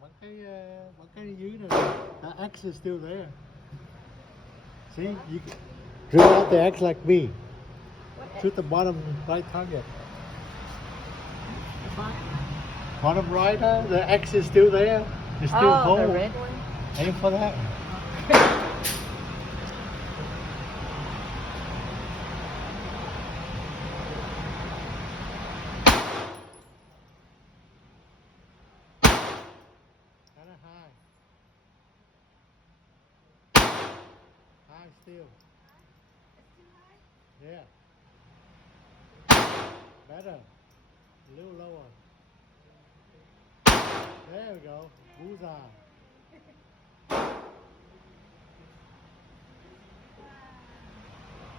Bật cái dưới này. The X is still there. See, you can drill out the X like me. Shoot the bottom right target. Bottom right, the X is still there. It's still whole. The red one? Aim for that. Kind of high. High still. Yeah. Better. A little lower. There we go. Bullseye.